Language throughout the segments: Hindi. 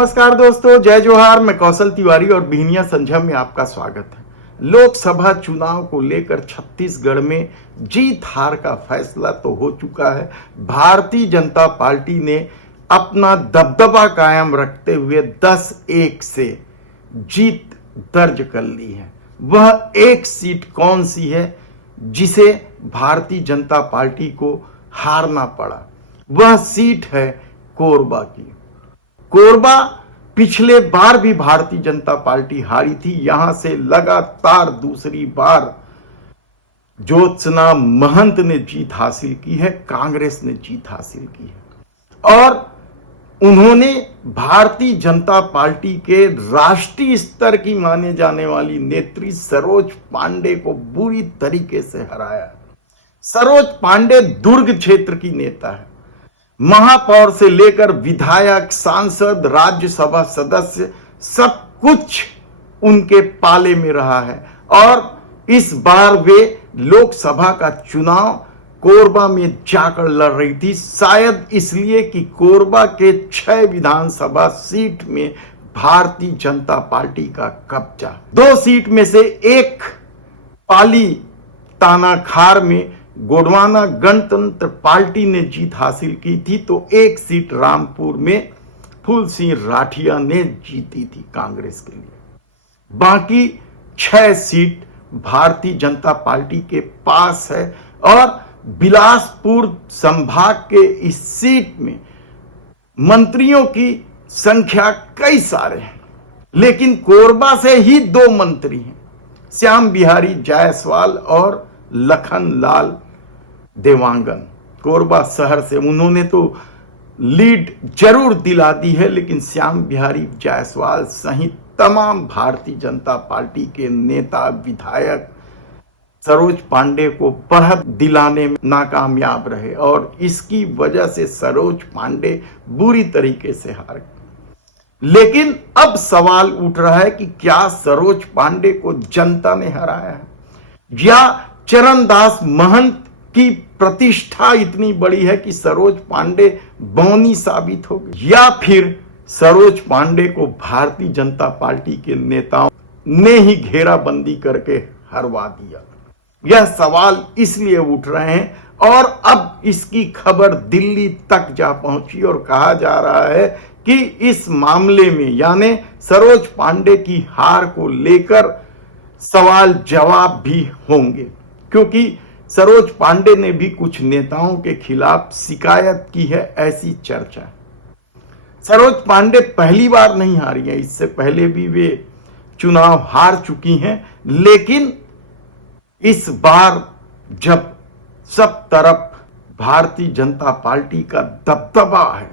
नमस्कार दोस्तों, जय जोहार। मैं कौशल तिवारी और बिहनिया संझा में आपका स्वागत है। लोकसभा चुनाव को लेकर छत्तीसगढ़ में जीत हार का फैसला तो हो चुका है। भारतीय जनता पार्टी ने अपना दबदबा कायम रखते हुए 10-1 से जीत दर्ज कर ली है। वह एक सीट कौन सी है जिसे भारतीय जनता पार्टी को हारना पड़ा? वह सीट है कोरबा की। कोरबा पिछले बार भी भारतीय जनता पार्टी हारी थी। यहां से लगातार दूसरी बार ज्योत्सना महंत ने जीत हासिल की है, कांग्रेस ने जीत हासिल की है और उन्होंने भारतीय जनता पार्टी के राष्ट्रीय स्तर की माने जाने वाली नेत्री सरोज पांडे को बुरी तरीके से हराया। सरोज पांडे दुर्ग क्षेत्र की नेता है। महापौर से लेकर विधायक, सांसद, राज्यसभा सदस्य सब कुछ उनके पाले में रहा है और इस बार वे लोकसभा का चुनाव कोरबा में जाकर लड़ रही थी, शायद इसलिए कि कोरबा के 6 विधानसभा सीट में भारतीय जनता पार्टी का कब्जा। 2 सीट में से एक पाली तानाखार में गोंडवाना गणतंत्र पार्टी ने जीत हासिल की थी, तो एक सीट रामपुर में फूल सिंह राठिया ने जीती थी कांग्रेस के लिए। बाकी 6 सीट भारतीय जनता पार्टी के पास है और बिलासपुर संभाग के इस सीट में मंत्रियों की संख्या कई सारे हैं, लेकिन कोरबा से ही 2 मंत्री हैं, श्याम बिहारी जायसवाल और लखन लाल देवांगन। कोरबा शहर से उन्होंने तो लीड जरूर दिला दी है, लेकिन श्याम बिहारी जायसवाल सहित तमाम भारतीय जनता पार्टी के नेता, विधायक सरोज पांडे को बढ़त दिलाने में नाकामयाब रहे और इसकी वजह से सरोज पांडे बुरी तरीके से हार गए। लेकिन अब सवाल उठ रहा है कि क्या सरोज पांडे को जनता ने हराया है या चरणदास महंत की प्रतिष्ठा इतनी बड़ी है कि सरोज पांडे बौनी साबित हो गई, या फिर सरोज पांडे को भारतीय जनता पार्टी के नेताओं ने ही घेराबंदी करके हरवा दिया। यह सवाल इसलिए उठ रहे हैं और अब इसकी खबर दिल्ली तक जा पहुंची और कहा जा रहा है कि इस मामले में यानी सरोज पांडे की हार को लेकर सवाल जवाब भी होंगे, क्योंकि सरोज पांडे ने भी कुछ नेताओं के खिलाफ शिकायत की है, ऐसी चर्चा है। सरोज पांडे पहली बार नहीं हारी है, इससे पहले भी वे चुनाव हार चुकी हैं, लेकिन इस बार जब सब तरफ भारतीय जनता पार्टी का दबदबा है,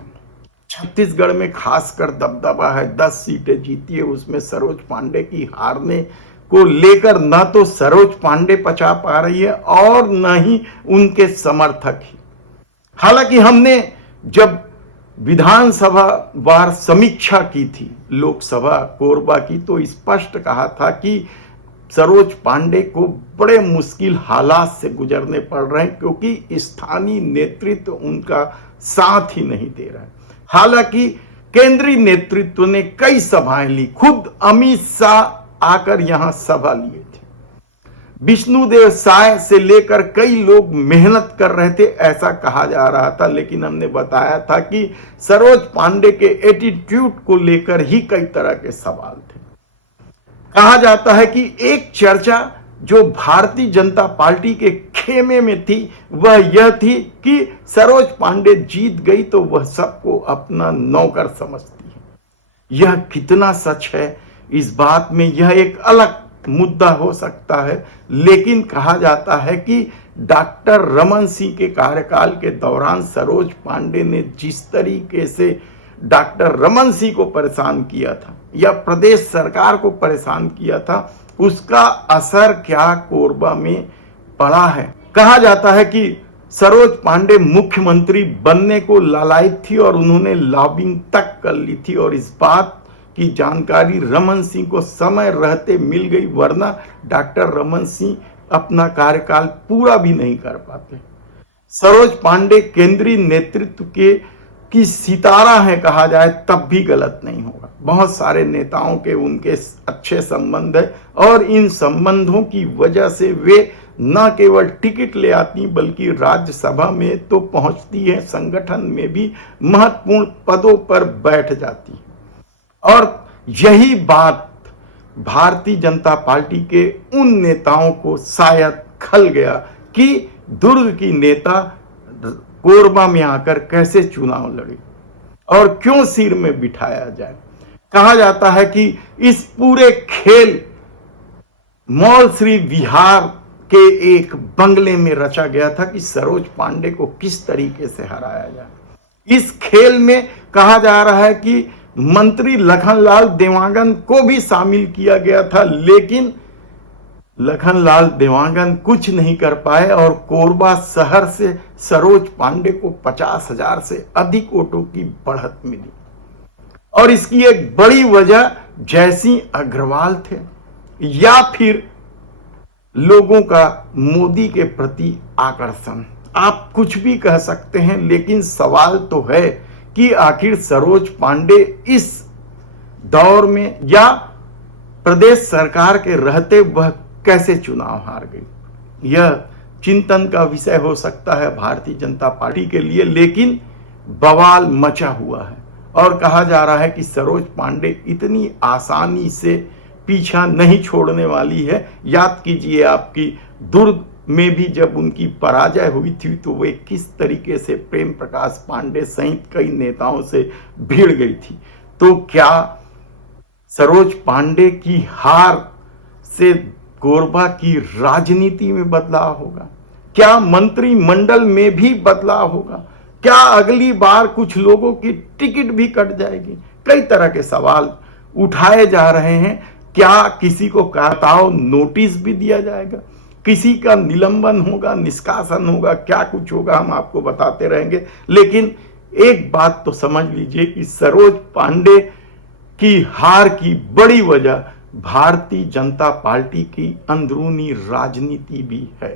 छत्तीसगढ़ में खासकर दबदबा है, 10 सीटें जीती है, उसमें सरोज पांडे की हारने को लेकर न तो सरोज पांडे पचा पा रही है और न ही उनके समर्थक ही। हालांकि हमने जब विधानसभा वार समीक्षा की थी लोकसभा कोरबा की, तो स्पष्ट कहा था कि सरोज पांडे को बड़े मुश्किल हालात से गुजरने पड़ रहे हैं, क्योंकि स्थानीय नेतृत्व उनका साथ ही नहीं दे रहा है। हालांकि केंद्रीय नेतृत्व ने कई सभाएं ली, खुद अमित शाह आकर यहां सभा लिए थे, विष्णुदेव साय से लेकर कई लोग मेहनत कर रहे थे, ऐसा कहा जा रहा था। लेकिन हमने बताया था कि सरोज पांडे के एटीट्यूड को लेकर ही कई तरह के सवाल थे। कहा जाता है कि एक चर्चा जो भारतीय जनता पार्टी के खेमे में थी वह यह थी कि सरोज पांडे जीत गई तो वह सबको अपना नौकर समझती है। यह कितना सच है इस बात में यह एक अलग मुद्दा हो सकता है, लेकिन कहा जाता है कि डॉक्टर रमन सिंह के कार्यकाल के दौरान सरोज पांडे ने जिस तरीके से डॉक्टर रमन सिंह को परेशान किया था या प्रदेश सरकार को परेशान किया था, उसका असर क्या कोरबा में पड़ा है। कहा जाता है कि सरोज पांडे मुख्यमंत्री बनने को लालायित थी और उन्होंने लॉबिंग तक कर ली थी और इस बात की जानकारी रमन सिंह को समय रहते मिल गई, वरना डॉक्टर रमन सिंह अपना कार्यकाल पूरा भी नहीं कर पाते। सरोज पांडे केंद्रीय नेतृत्व के कि सितारा है कहा जाए तब भी गलत नहीं होगा। बहुत सारे नेताओं के उनके अच्छे संबंध है और इन संबंधों की वजह से वे न केवल टिकट ले आती बल्कि राज्यसभा में तो पहुंचती है, संगठन में भी महत्वपूर्ण पदों पर बैठ जाती है। और यही बात भारतीय जनता पार्टी के उन नेताओं को शायद खल गया कि दुर्ग की नेता कोरबा में आकर कैसे चुनाव लड़ी और क्यों सिर में बिठाया जाए। कहा जाता है कि इस पूरे खेल मॉल श्री विहार के एक बंगले में रचा गया था कि सरोज पांडे को किस तरीके से हराया जाए। इस खेल में कहा जा रहा है कि मंत्री लखनलाल देवांगन को भी शामिल किया गया था, लेकिन लखनलाल देवांगन कुछ नहीं कर पाए और कोरबा शहर से सरोज पांडे को 50,000 से अधिक वोटों की बढ़त मिली। और इसकी एक बड़ी वजह जयसिंह अग्रवाल थे या फिर लोगों का मोदी के प्रति आकर्षण। आप कुछ भी कह सकते हैं, लेकिन सवाल तो है कि आखिर सरोज पांडे इस दौर में या प्रदेश सरकार के रहते वह कैसे चुनाव हार गई। यह चिंतन का विषय हो सकता है भारतीय जनता पार्टी के लिए, लेकिन बवाल मचा हुआ है और कहा जा रहा है कि सरोज पांडे इतनी आसानी से पीछा नहीं छोड़ने वाली है। याद कीजिए आपकी दुर्ग में भी जब उनकी पराजय हुई थी तो वे किस तरीके से प्रेम प्रकाश पांडे सहित कई नेताओं से भिड़ गई थी। तो क्या सरोज पांडे की हार से कोरबा की राजनीति में बदलाव होगा? क्या मंत्रिमंडल में भी बदलाव होगा? क्या अगली बार कुछ लोगों की टिकट भी कट जाएगी? कई तरह के सवाल उठाए जा रहे हैं। क्या किसी को कार्ताओ नोटिस भी दिया जाएगा? किसी का निलंबन होगा, निष्कासन होगा, क्या कुछ होगा हम आपको बताते रहेंगे। लेकिन एक बात तो समझ लीजिए कि सरोज पांडे की हार की बड़ी वजह भारतीय जनता पार्टी की अंदरूनी राजनीति भी है।